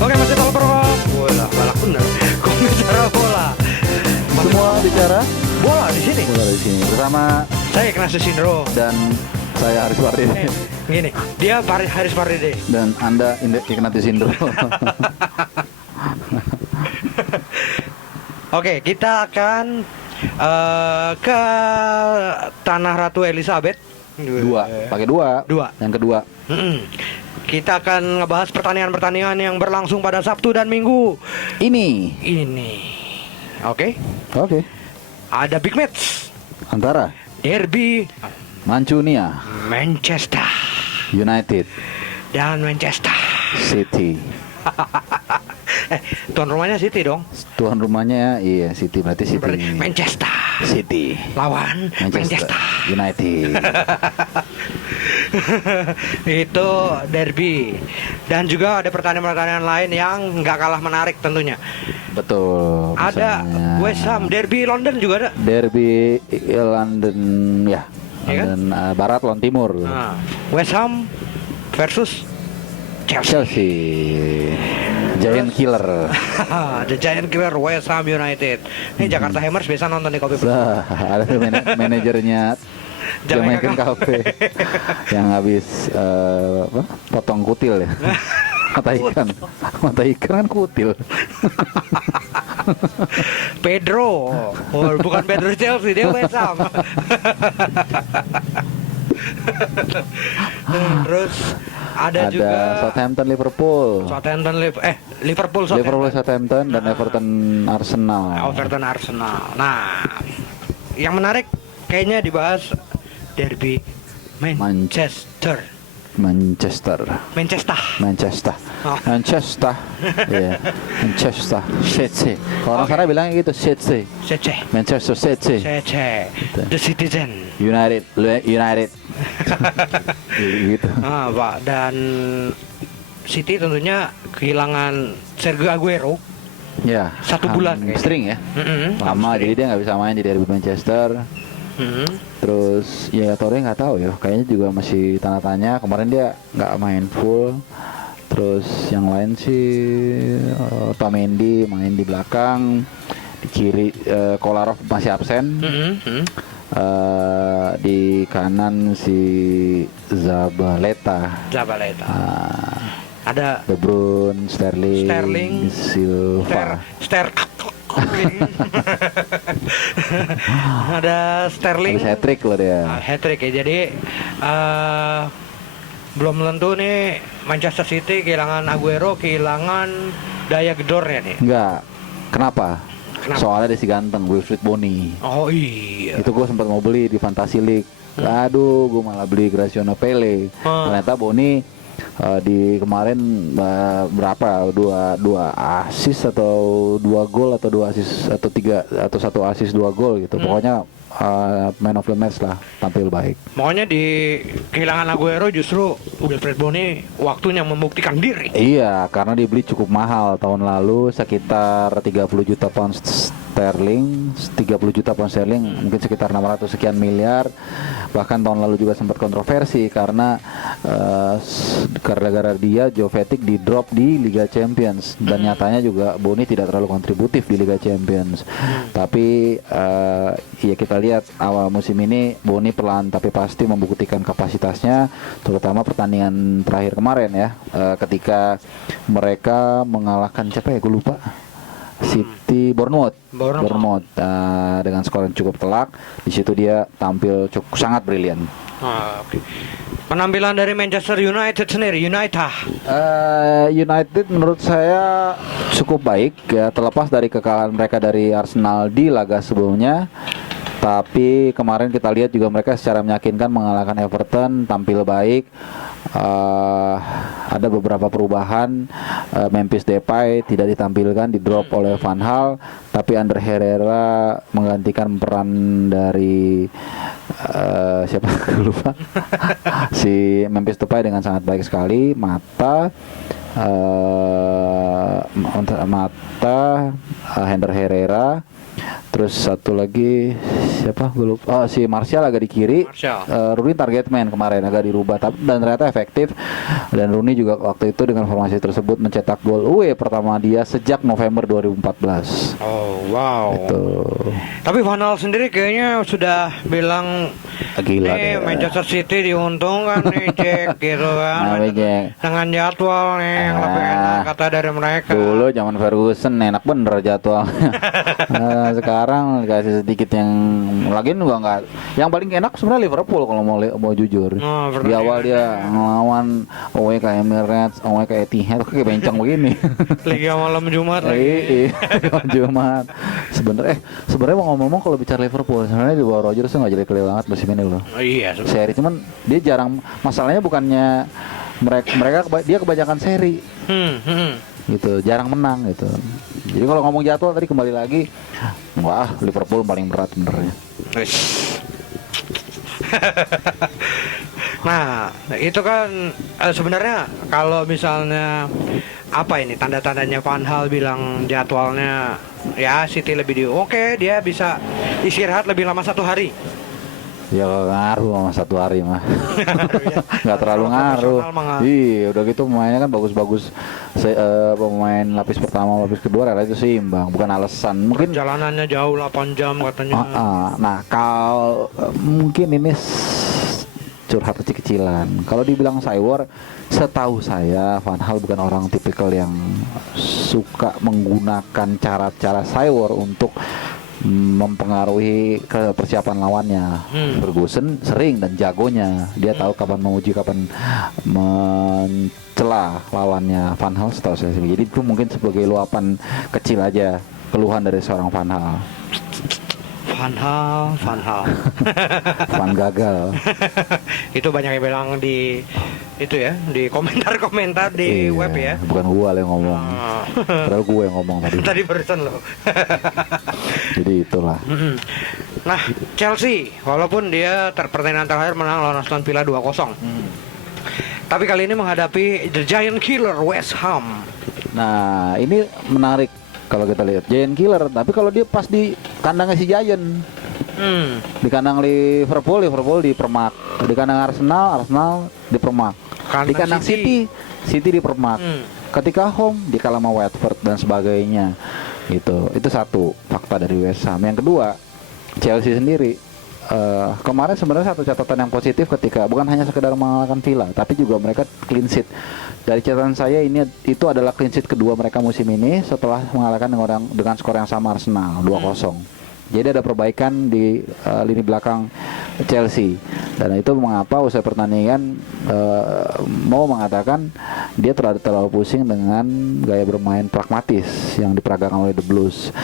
Oke, masih tolong bola, balak bener. Kok bicara bola? Semua bicara Bola di sini. bola di sini bersama Saya Ignacio Sindro. dan saya Haris Wardini Gini, dia Haris Pardede. dan Anda Ignatius Indro. Oke, kita akan ke Tanah Ratu Elizabeth. pakai dua. Dua. Yang kedua. Kita akan ngebahas pertandingan-pertandingan yang berlangsung pada Sabtu dan Minggu Ini. Oke. Oke. Ada big match Antara derby Mancunia Manchester United dan Manchester. City. Tuan rumahnya City dong. Tuan rumahnya iya City, berarti City. Berarti Manchester City lawan Manchester. United. Itu derby. Dan juga ada pertandingan-pertandingan lain yang nggak kalah menarik tentunya. Betul. Ada misalnya West Ham, derby London juga ada. Derby London ya. Iya kan? London Barat lawan Timur. Nah, West Ham versus Chelsea. Chelsea. Giant Killer. The Giant Killer West Ham United. Ini Jakarta Hammers biasa nonton di Kopi Plus. Nah, ada tuh manajernya Jamaican Cafe yang habis potong kutil ya. Mata ikan kan kutil. Pedro, bukan Pedro Chelsea, dia West Ham. Terus ada juga Southampton Liverpool. Liverpool Southampton dan Everton Arsenal. Nah, yang menarik kayaknya dibahas derby Manchester. Oh. Iya. Manchester City. Orang sana bilangnya gitu, City. Manchester City. The Citizen. United. Gitu. Pak, dan City tentunya kehilangan Sergio Aguero. Ya. 1 bulan kayaknya. String ya. Lama, jadi dia nggak bisa main di derby Manchester. Terus ya Torre nggak tahu ya, kayaknya juga masih tanda tanya. Kemarin dia nggak main full. Terus yang lain sih Otamendi main di belakang, di kiri Kolarov masih absen. Di kanan si Zabaleta. Ada De Bruyne, Sterling, Silva. Ada Sterling. Habis hat-trick loh dia. Hat-trick ya. Jadi belum tentu nih Manchester City kehilangan Aguero, kehilangan daya gedornya nih. Enggak. Kenapa? Soalnya dia si ganteng, Wilfried Bony. Oh iya. Itu gue sempat mau beli di Fantasy League. Aduh, gue malah beli Graziano Pele. Ternyata Bony di kemarin berapa? Dua assist atau 2 gol atau 2 assist atau 3 atau 1 assist 2 gol gitu. Pokoknya man of the match lah, tampil baik. Makanya di kehilangan Aguero justru Wilfried Bony waktunya membuktikan diri. Iya, karena dibeli cukup mahal tahun lalu sekitar 30 juta pound sterling, 30 juta pound sterling, mungkin sekitar 600 sekian miliar. Bahkan tahun lalu juga sempat kontroversi karena gara-gara dia Jovetic di drop di Liga Champions dan nyatanya juga Bony tidak terlalu kontributif di Liga Champions. Tapi ya kita lihat awal musim ini Bony pelan tapi pasti membuktikan kapasitasnya, terutama pertandingan terakhir kemarin ya, ketika mereka mengalahkan siapa ya, gue lupa. City Bournemouth. Dengan skor yang cukup telak. Di situ dia tampil cukup sangat brilian. Okay. Penampilan dari Manchester United sendiri, United menurut saya cukup baik ya, terlepas dari kekalahan mereka dari Arsenal di laga sebelumnya. Tapi kemarin kita lihat juga mereka secara meyakinkan mengalahkan Everton, tampil baik. Ada beberapa perubahan. Memphis Depay tidak ditampilkan, di drop oleh Van Hal, tapi Ander Herrera menggantikan peran dari siapa lupa si Memphis Depay dengan sangat baik sekali. Ander Herrera. Terus satu lagi siapa? Gue lupa. Oh, si Martial agak di kiri. Martial. Rooney target man kemarin agak dirubah dan ternyata efektif. Dan Rooney juga waktu itu dengan formasi tersebut mencetak gol UE pertama dia sejak November 2014. Oh, wow. Itu Tapi Van Gaal sendiri kayaknya sudah bilang gila nih deh. Manchester City diuntungkan nih Jack gitu kan. Nah, Jack. Dengan jadwal nih yang lebih enak kata dari mereka. Dulu zaman Ferguson enak bener jadwal. Sekarang dikasih sedikit yang lagi juga nggak. Yang paling enak sebenarnya Liverpool kalau mau jujur. Di awal dia ngelawan away ke Emirates, away ke Etihad kayak bencong begini. Liga malam Jumat Iya, lagi. Jumat. Sebenarnya mau ngomong kalau bicara Liverpool, sebenarnya di bawah Rodgers tuh nggak jelek-jelek banget musim ini loh. Oh, iya. Seri cuman dia jarang, masalahnya bukannya dia kebanyakan seri gitu, jarang menang gitu. Jadi kalau ngomong jadwal tadi kembali lagi, wah Liverpool paling berat benernya. Nah, itu kan sebenarnya kalau misalnya apa ini tanda-tandanya Van Gaal bilang jadwalnya ya City lebih oke, dia bisa istirahat lebih lama 1 hari. Ya gak ngaruh sama 1 hari mah. Nggak terlalu Kalau ngaruh. profesional mah nggak. Iya, udah gitu pemainnya kan bagus-bagus. Pemain lapis pertama, lapis kedua itu seimbang, bukan alasan. Mungkin Perjalanannya jauh 8 jam katanya. Nah, kalau mungkin ini curhat kecil-kecilan. Kalau dibilang cywar, setahu saya Van Gaal bukan orang tipikal yang suka menggunakan cara-cara cywar untuk mempengaruhi ke persiapan lawannya. Ferguson sering dan jagonya. Dia tahu kapan menguji, kapan mencela lawannya. Van Gaal setahu saya sih. Jadi itu mungkin sebagai luapan kecil aja, keluhan dari seorang Van Gaal. Van Gaal. Van gagal. Itu banyak yang bilang di itu ya, di komentar-komentar di Iya, web ya. bukan gua yang ngomong. Padahal gua yang ngomong tadi. Tadi barusan loh. Jadi itulah. Nah, Chelsea walaupun dia pertandingan terakhir menang lawan Aston Villa 2-0. Tapi kali ini menghadapi The Giant Killer West Ham. Nah, ini menarik kalau kita lihat Giant Killer, tapi kalau dia pas di kandangnya si Giant. Di kandang Liverpool dipermak. Di kandang Arsenal dipermak. Di kandang City dipermak. Ketika home dikalah sama Watford dan sebagainya. Itu satu fakta dari West Ham. Yang kedua, Chelsea sendiri kemarin sebenarnya satu catatan yang positif ketika bukan hanya sekedar mengalahkan Villa, tapi juga mereka clean sheet. Dari catatan saya itu adalah clean sheet kedua mereka musim ini setelah mengalahkan dengan skor yang sama Arsenal 2-0. Jadi ada perbaikan di lini belakang Chelsea. Dan itu mengapa usai pertandingan mau mengatakan dia terlalu pusing dengan gaya bermain pragmatis yang diperagakan oleh The Blues.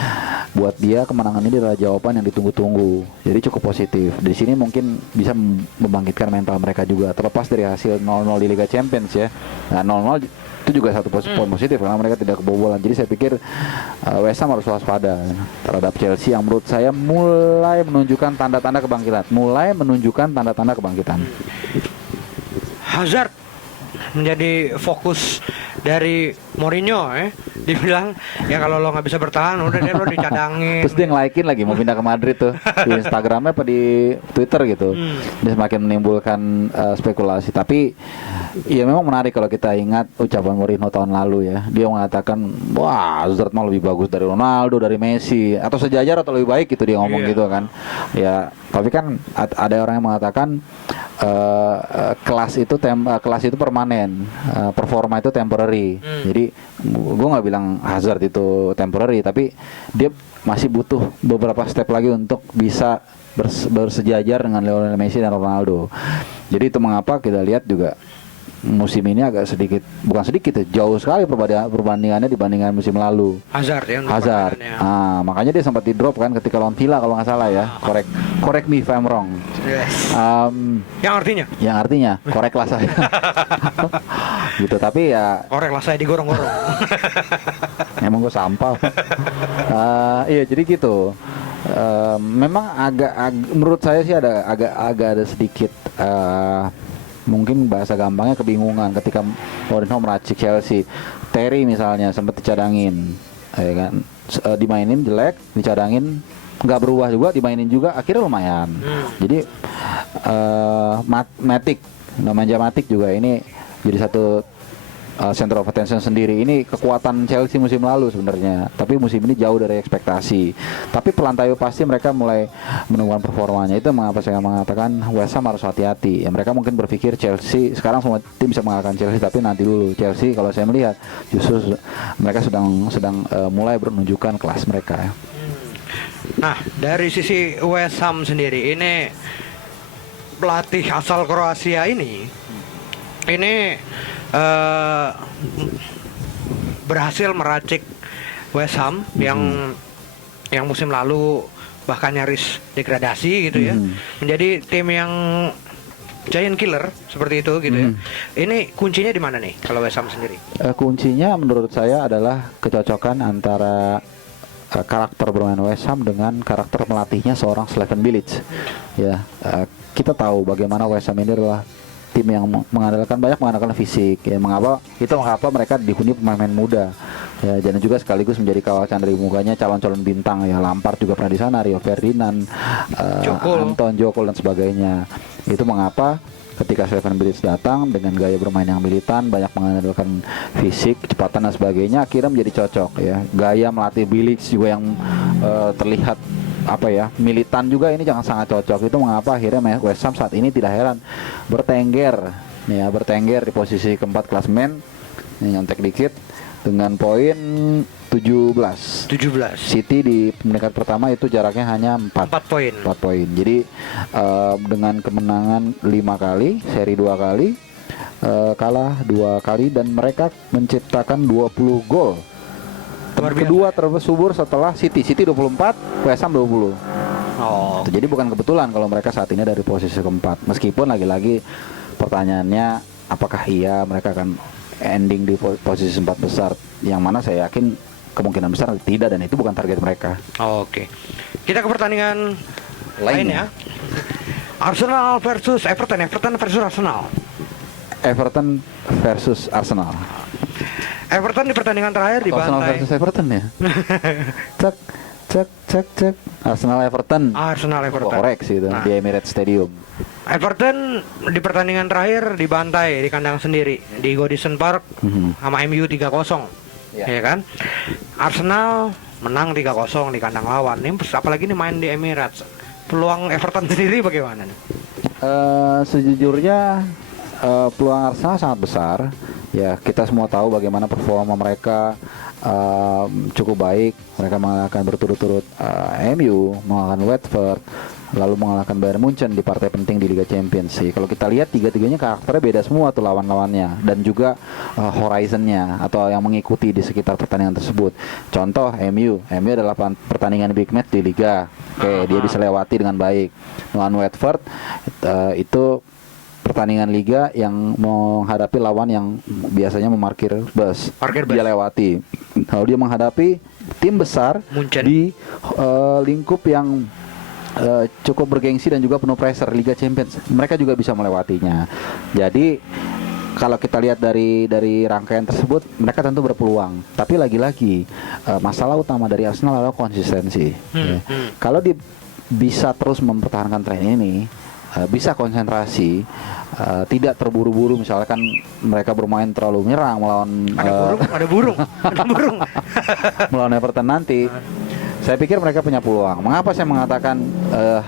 Buat dia kemenangan ini adalah jawaban yang ditunggu-tunggu. Jadi cukup positif. Di sini mungkin bisa membangkitkan mental mereka juga terlepas dari hasil 0-0 di Liga Champions ya. Nah, 0-0 itu juga satu poin positif karena mereka tidak kebobolan. Jadi saya pikir West Ham harus waspada terhadap Chelsea yang menurut saya mulai menunjukkan tanda-tanda kebangkitan. Hazard menjadi fokus dari Mourinho dibilang ya kalau lo nggak bisa bertahan udah deh lo dicadangin. Terus dia nge-like-in lagi mau pindah ke Madrid tuh di Instagramnya apa di Twitter gitu. Dia semakin menimbulkan spekulasi. Tapi ya memang menarik kalau kita ingat ucapan Mourinho tahun lalu ya. Dia mengatakan wah Hazard mah lebih bagus dari Ronaldo, dari Messi atau sejajar atau lebih baik gitu dia ngomong gitu kan. Ya tapi kan ada orang yang mengatakan kelas itu permanen, performa itu temporary. Jadi gue nggak bilang Hazard itu temporary, tapi dia masih butuh beberapa step lagi untuk bisa bersejajar dengan Lionel Messi dan Ronaldo. Jadi itu mengapa kita lihat juga musim ini agak jauh sekali perbandingannya dibandingkan musim lalu. Hazard. Makanya dia sempat di drop kan ketika lawan Villa kalau nggak salah ya. Correct me if I'm wrong. Yes. Yang artinya koreklah saya. Gitu, tapi ya koreklah saya digorong-gorong. emang gue sampah. Iya jadi gitu. Memang agak menurut saya sih agak ada sedikit mungkin bahasa gampangnya kebingungan ketika Mourinho meracik Chelsea. Terry misalnya sempat dicadangin, ya kan. Dimainin jelek, dicadangin nggak berubah juga, dimainin juga, akhirnya lumayan. Jadi Matic, namanya Matic juga ini jadi satu center of attention sendiri. Ini kekuatan Chelsea musim lalu sebenarnya, tapi musim ini jauh dari ekspektasi. Tapi pelan tapi pasti mereka mulai menemukan performanya. Itu mengapa saya mengatakan West Ham harus hati-hati. Ya, mereka mungkin berpikir Chelsea sekarang semua tim bisa mengalahkan Chelsea, tapi nanti dulu. Chelsea kalau saya melihat justru mereka sedang mulai menunjukkan kelas mereka. Nah, dari sisi West Ham sendiri, ini pelatih asal Kroasia ini berhasil meracik West Ham yang musim lalu bahkan nyaris degradasi gitu ya, menjadi tim yang giant killer seperti itu gitu ya. Ini kuncinya di mana nih kalau West Ham sendiri? Kuncinya menurut saya adalah kecocokan antara karakter bermain West Ham dengan karakter melatihnya seorang Slaven Bilic. Ya, kita tahu bagaimana West Ham ini adalah tim yang mengandalkan fisik. Ya, mengapa mereka dihuni pemain muda. Ya, dan juga sekaligus menjadi kawal candra mukanya calon-calon bintang ya. Lampard juga pernah di sana, Rio Ferdinand, Anton Jokol dan sebagainya. Itu mengapa ketika Slaven Bilic datang dengan gaya bermain yang militan, banyak mengandalkan fisik, kecepatan dan sebagainya, akhirnya menjadi cocok ya. Gaya melatih Bilic juga yang terlihat militan juga, ini jangan sangat cocok. Itu mengapa akhirnya West Ham saat ini tidak heran bertengger di posisi keempat klasemen, nyontek dikit dengan poin 17. City di peringkat pertama itu jaraknya hanya 4 poin. Jadi dengan kemenangan 5 kali, seri 2 kali, kalah 2 kali, dan mereka menciptakan 20 gol. Kedua tersubur setelah City 24, West Ham 20. Jadi bukan kebetulan kalau mereka saat ini dari posisi keempat. Meskipun lagi-lagi pertanyaannya apakah iya mereka akan ending di posisi 4 besar, yang mana saya yakin kemungkinan besar tidak, dan itu bukan target mereka. Oke. Kita ke pertandingan lainnya. Arsenal versus Everton versus Arsenal. Everton versus Arsenal. Everton di pertandingan terakhir dibantai. Arsenal versus Everton ya. cek. Arsenal Everton. Koreksi itu di Emirates Stadium. Everton di pertandingan terakhir dibantai di kandang sendiri di Goodison Park sama MU 3-0. Ya kan? Arsenal menang 3-0 di kandang lawan. Ini apalagi nih main di Emirates. Peluang Everton sendiri bagaimana nih? Sejujurnya peluang Arsenal sangat besar. Ya, kita semua tahu bagaimana performa mereka cukup baik. Mereka mengalahkan berturut-turut MU, mengalahkan Watford, lalu mengalahkan Bayern Munchen di partai penting di Liga Champions sih. Kalau kita lihat tiga-tiganya karakternya beda semua tuh lawan-lawannya, dan juga horizonnya atau yang mengikuti di sekitar pertandingan tersebut. Contoh MU adalah pertandingan big match di Liga. Dia bisa lewati dengan baik. Melawan Watford itu pertandingan liga yang menghadapi lawan yang biasanya memarkir bus. Dia lewati. Lalu dia menghadapi tim besar Munchen di lingkup yang cukup bergengsi dan juga penuh pressure, Liga Champions. Mereka juga bisa melewatinya. Jadi kalau kita lihat dari rangkaian tersebut, mereka tentu berpeluang. Tapi lagi-lagi masalah utama dari Arsenal adalah konsistensi. Kalau dia bisa terus mempertahankan tren ini, bisa konsentrasi, tidak terburu-buru. Misalkan mereka bermain terlalu menyerang melawan ada burung melawan Everton nanti, saya pikir mereka punya peluang. Mengapa saya mengatakan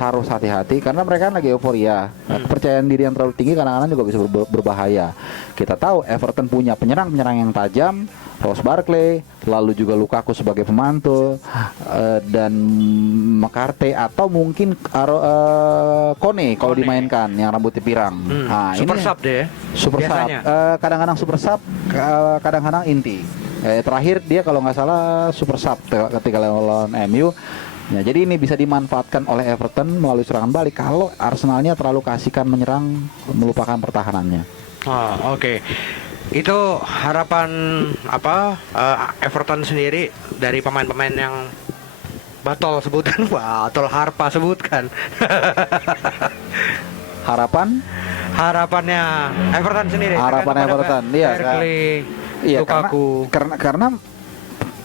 harus hati-hati? Karena mereka lagi euforia. Kepercayaan diri yang terlalu tinggi kadang-kadang juga bisa berbahaya. Kita tahu Everton punya penyerang-penyerang yang tajam, Ross Barkley, lalu juga Lukaku sebagai pemantul, dan McCarthy atau mungkin Kone kalau dimainkan yang rambutnya pirang. Super sub deh. Super sub. Kadang-kadang super sub, kadang-kadang inti. Terakhir dia kalau nggak salah super sub ketika lawan MU. Ya, jadi ini bisa dimanfaatkan oleh Everton melalui serangan balik kalau Arsenalnya terlalu kasihkan menyerang, melupakan pertahanannya. Oke. Itu harapan Everton sendiri dari pemain-pemain yang Batol sebutkan, Batol Harpa sebutkan. Harapannya Everton sendiri. Harapan Everton, iya. Lukaku. Karena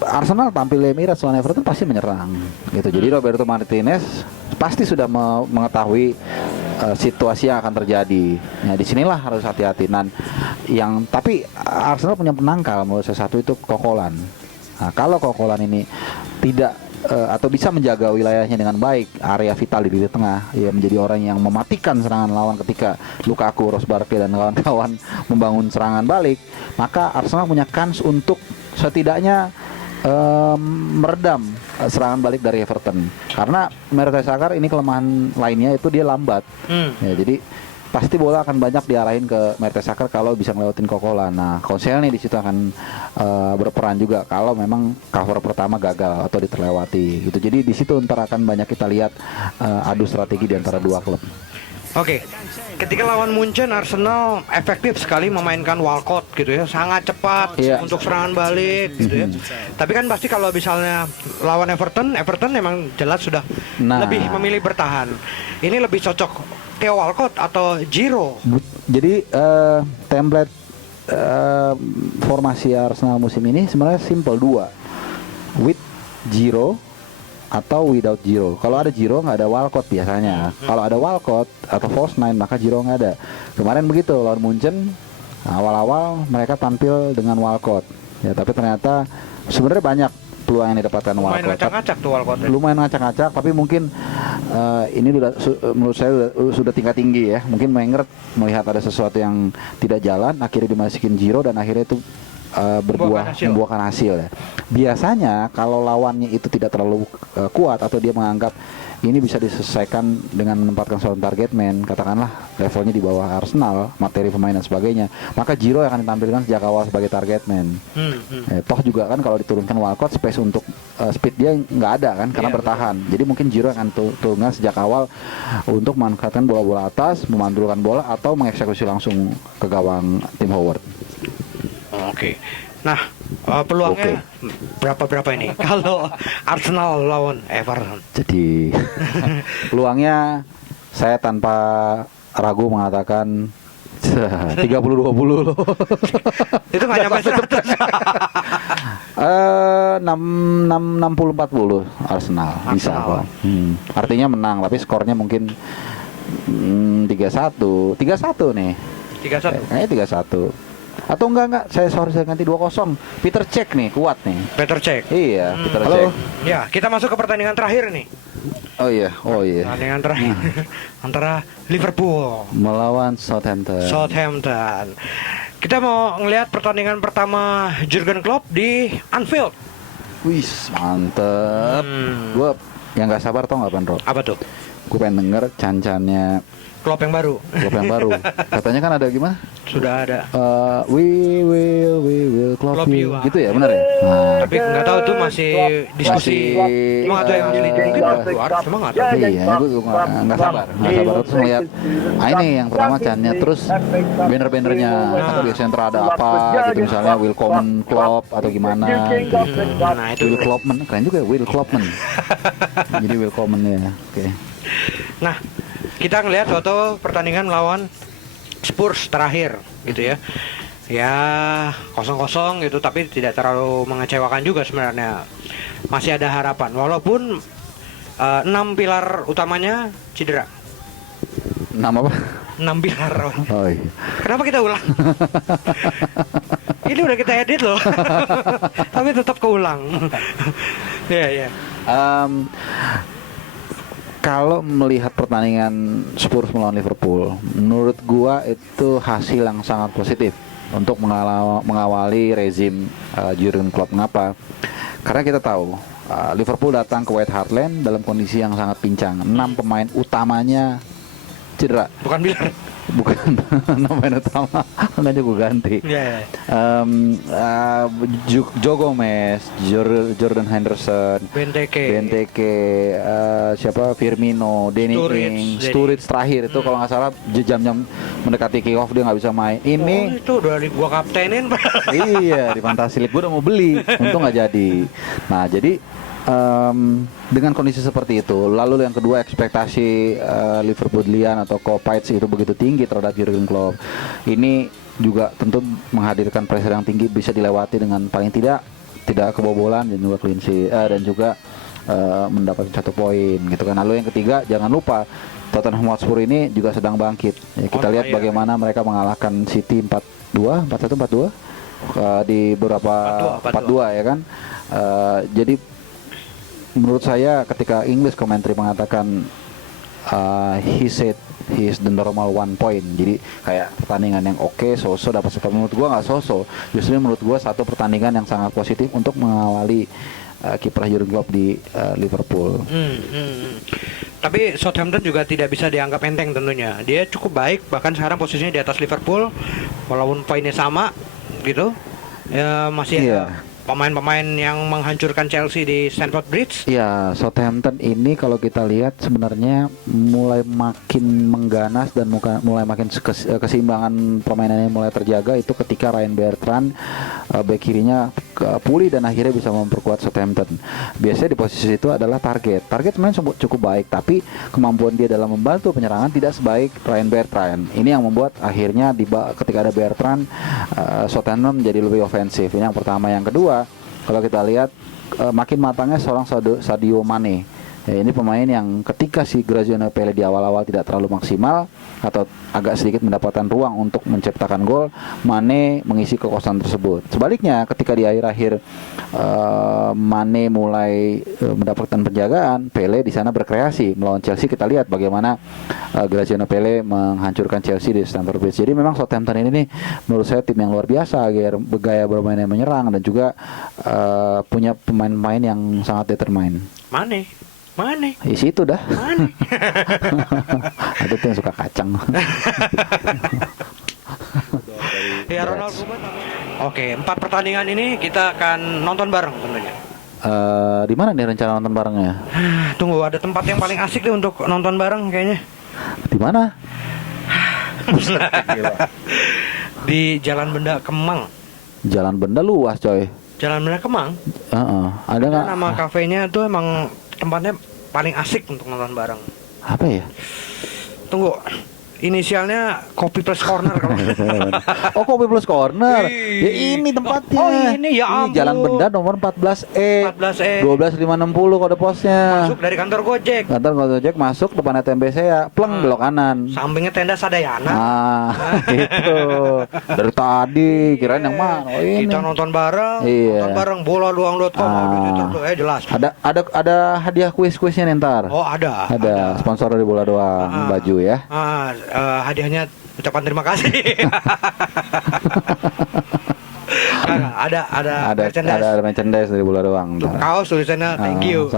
Arsenal tampil di Emirates lawan Everton pasti menyerang gitu. Jadi Roberto Martinez pasti sudah mengetahui situasi yang akan terjadi. Nah, disinilah harus hati-hati. Dan tapi Arsenal punya penangkal menurut saya satu itu Kokolan. Nah, kalau Kokolan ini tidak atau bisa menjaga wilayahnya dengan baik, area vital di lini tengah, ya menjadi orang yang mematikan serangan lawan ketika Lukaku, Ross Barkley dan kawan-kawan membangun serangan balik, maka Arsenal punya kans untuk setidaknya meredam serangan balik dari Everton. Karena Mertesacker ini kelemahan lainnya itu dia lambat. Ya, jadi pasti bola akan banyak diarahin ke Mertesacker kalau bisa ngelewatin Kokolan. Nah, Koscielny di situ akan berperan juga kalau memang cover pertama gagal atau diterlewati gitu. Jadi di situ ntar akan banyak kita lihat adu strategi di antara dua klub. Oke, ketika lawan Munchen, Arsenal efektif sekali memainkan Walcott gitu ya, sangat cepat untuk serangan balik gitu ya. Tapi kan pasti kalau misalnya lawan Everton memang jelas sudah lebih memilih bertahan. Ini lebih cocok Theo Walcott atau Giro. Jadi template formasi Arsenal musim ini sebenarnya simple, dua, with Giro atau without Giro. Kalau ada Giro nggak ada Walcott biasanya. Kalau ada Walcott atau false nine maka Giro nggak ada. Kemarin begitu lawan Munchen, awal-awal mereka tampil dengan Walcott. Ya, tapi ternyata sebenarnya banyak peluang yang didapatkan Walcott. Lumayan ngacak-ngacak tuh Walcott. Lumayan ngacak-ngacak, tapi mungkin ini menurut saya sudah tingkat tinggi ya. Mungkin Wenger melihat ada sesuatu yang tidak jalan, akhirnya dimasukin Giro dan akhirnya itu membuahkan hasil ya. Biasanya kalau lawannya itu tidak terlalu kuat atau dia menganggap ini bisa diselesaikan dengan menempatkan seorang target man, katakanlah levelnya di bawah Arsenal, materi pemain dan sebagainya, maka Giro akan ditampilkan sejak awal sebagai target man. Toh juga kan kalau diturunkan Walcott, space untuk speed dia nggak ada kan karena bertahan. Jadi mungkin Giro akan turunkan sejak awal untuk memanfaatkan bola-bola atas, memantulkan bola atau mengeksekusi langsung ke gawang Tim Howard. Oke. Nah, peluangnya berapa ini kalau Arsenal lawan Everton? Jadi peluangnya saya tanpa ragu mengatakan 30-20 loh. Itu nggak nyampe 100. 60-40 Arsenal bisa kok. Artinya menang, tapi skornya mungkin 3-1 nih. 3-1. Kayaknya 3-1. Atau enggak, saya ganti 2-0. Peter Cech nih, kuat nih. Peter Cech. Iya, Peter Halo. Cech. Ya, kita masuk ke pertandingan terakhir nih. Oh iya. Pertandingan terakhir antara Liverpool melawan Southampton. Kita mau ngelihat pertandingan pertama Jurgen Klopp di Anfield. Wih, mantep. Gue yang nggak sabar tau nggak, Bro? Apa tuh? Gue pengen denger cancannya Klopp yang baru. Katanya kan ada gimana? Sudah ada. We will Klopp you. Gitu ya, benar ya? Nah, tapi nggak tahu tuh masih diskusi. Emang ada yang asli mungkin keluar, emang nggak tahu. Iya, gue nggak sabar terus ngeliat. Ini yang pertama cannya, terus banner-bannernya. Di center ada apa? Gitu misalnya Welcome Klopp atau gimana? Gitu. Nah itu. Will Kloppman, keren juga ya, Will Kloppman. Jadi Welcome ya. Oke. Nah, kita ngelihat foto pertandingan melawan Spurs terakhir gitu ya. Ya 0-0 gitu, tapi tidak terlalu mengecewakan juga sebenarnya. Masih ada harapan walaupun 6 pilar utamanya cedera. 6 apa? 6 pilar. Oh iya. Kenapa kita ulang? Ini udah kita edit loh. Tapi tetap keulang. Ya. Kalau melihat pertandingan Spurs melawan Liverpool, menurut gua itu hasil yang sangat positif untuk mengawali rezim Jurgen Klopp. Mengapa? Karena kita tahu Liverpool datang ke White Hart Lane dalam kondisi yang sangat pincang. 6 pemain utamanya cedera. Bukan bilar. Bukan pemain utama, makanya gue ganti. Joe Gomez, Jordan Henderson, Benteke, siapa Firmino, Danny Ings, Sturridge terakhir itu kalau nggak salah jam-jam mendekati kick off dia nggak bisa main. Ini itu udah gua kaptenin. Iya, di Fantasy League gue udah mau beli, untung nggak jadi. Nah jadi dengan kondisi seperti itu, lalu yang kedua ekspektasi Liverpoolian atau Kopites itu begitu tinggi terhadap Jurgen Klopp. Ini juga tentu menghadirkan pressure yang tinggi, bisa dilewati dengan paling tidak tidak kebobolan dan juga clean sheet dan juga mendapat 1 poin gitu kan. Lalu yang ketiga, jangan lupa Tottenham Hotspur ini juga sedang bangkit. Ya, kita lihat bagaimana mereka mengalahkan City 4-2, 4-1, 4-2 di beberapa 4-2 ya kan. Jadi menurut saya ketika English commentary mengatakan he said he is the normal 1 point, jadi kayak pertandingan yang oke, so-so dapat 1. Menurut gua nggak so-so, justru menurut gua satu pertandingan yang sangat positif untuk mengawali kiprah Jurgen Klopp di Liverpool. Tapi Southampton juga tidak bisa dianggap enteng tentunya. Dia cukup baik, bahkan sekarang posisinya di atas Liverpool, walaupun poinnya sama gitu. Ya masih ada pemain-pemain yang menghancurkan Chelsea di Stamford Bridge. Ya, Southampton ini kalau kita lihat sebenarnya mulai makin mengganas dan mulai makin keseimbangan permainannya mulai terjaga itu ketika Ryan Bertrand bek kirinya pulih dan akhirnya bisa memperkuat Southampton. Biasanya di posisi itu adalah target sebenarnya cukup baik, tapi kemampuan dia dalam membantu penyerangan tidak sebaik Ryan Bertrand. Ini yang membuat akhirnya ketika ada Bertrand, Southampton menjadi lebih ofensif. Ini yang pertama. Yang kedua, kalau kita lihat makin matangnya seorang Sadio Mane. Ya, ini pemain yang ketika si Graziano Pelle di awal-awal tidak terlalu maksimal atau agak sedikit mendapatkan ruang untuk menciptakan gol, Mane mengisi kekosongan tersebut. Sebaliknya ketika di akhir-akhir Mane mulai mendapatkan penjagaan, Pelle di sana berkreasi melawan Chelsea. Kita lihat bagaimana Graziano Pelle menghancurkan Chelsea di Stamford Bridge. Jadi memang Southampton ini nih menurut saya tim yang luar biasa, gaya bermain yang menyerang dan juga punya pemain-pemain yang sangat determine. Mane di situ dah. Mane. Ada tuh yang suka kacang. Ya Ronald Koeman. Oke, 4 pertandingan ini kita akan nonton bareng tentunya. Di mana nih rencana nonton barengnya? Tunggu, ada tempat yang paling asik nih untuk nonton bareng kayaknya. Di mana? Di Jalan Benda Kemang. Jalan Benda luas coy. Jalan Benda Kemang. Ada nggak? Nama kafenya tuh emang tempatnya paling asik untuk nonton bareng. Apa ya? Tunggu, inisialnya Kopi Plus Corner kalau. Oh, Kopi Plus Corner. Ya ini tempatnya. Oh ini ya ampun. Jalan Benda nomor 14E. 12560 kode posnya. Masuk dari kantor Gojek. Kantor Gojek masuk depan TMBC ya, pleng belok kanan. Sampingnya tenda Sadayana. Gitu. Dari tadi kirain yang mana? Oh, ini. Kita nonton bareng. Iya. Nonton bareng boladoang.com. Jelas. Ada hadiah kuis-kuisnya nih ntar. Oh ada. Sponsor dari Bola Doang, baju ya. Hadiahnya ucapan terima kasih. Ada merchandise dari Bola Doang. Kaos tulisannya thank you.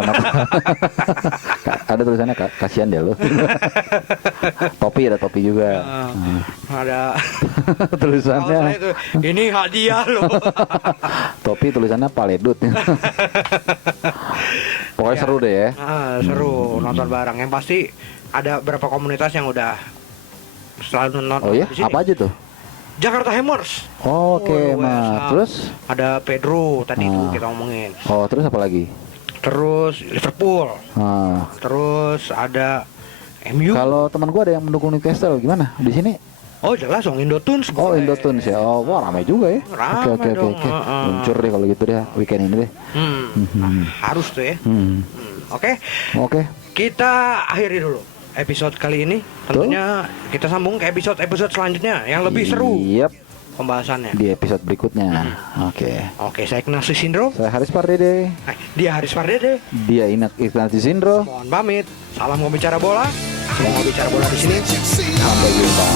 Ada tulisannya kasihan deh lu. Ada topi juga. Ada tulisannya itu, ini hadiah loh. Topi tulisannya Paledut. Pokoknya seru deh ya. Seru nonton bareng. Yang pasti ada beberapa komunitas yang udah selalu nonton. Oh iya, apa aja tuh? Jakarta Hammers. Oke, Mas. Terus ada Pedro tadi itu kita ngomongin. Oh, terus apa lagi? Terus Liverpool. Terus ada MU. Kalau teman gua ada yang mendukung Newcastle, gimana? Di sini? Oh, jelas dong Indotunes. Oh, Indotunes ya. Oh, wah ramai juga ya. Oke. Luncur deh kalau gitu deh weekend ini deh. Harus tuh ya. Oke. Kita akhiri dulu episode kali ini. Tentunya kita sambung ke episode selanjutnya yang lebih seru. Pembahasannya di episode berikutnya. Oke, saya Ignatius Sindro. Saya Haris Pardede. Dia Haris Pardede. Dia Ignatius Sindro. Mohon pamit. Salam ngobicara bola. Semua ngobicara bola di sini. Sampai jumpa.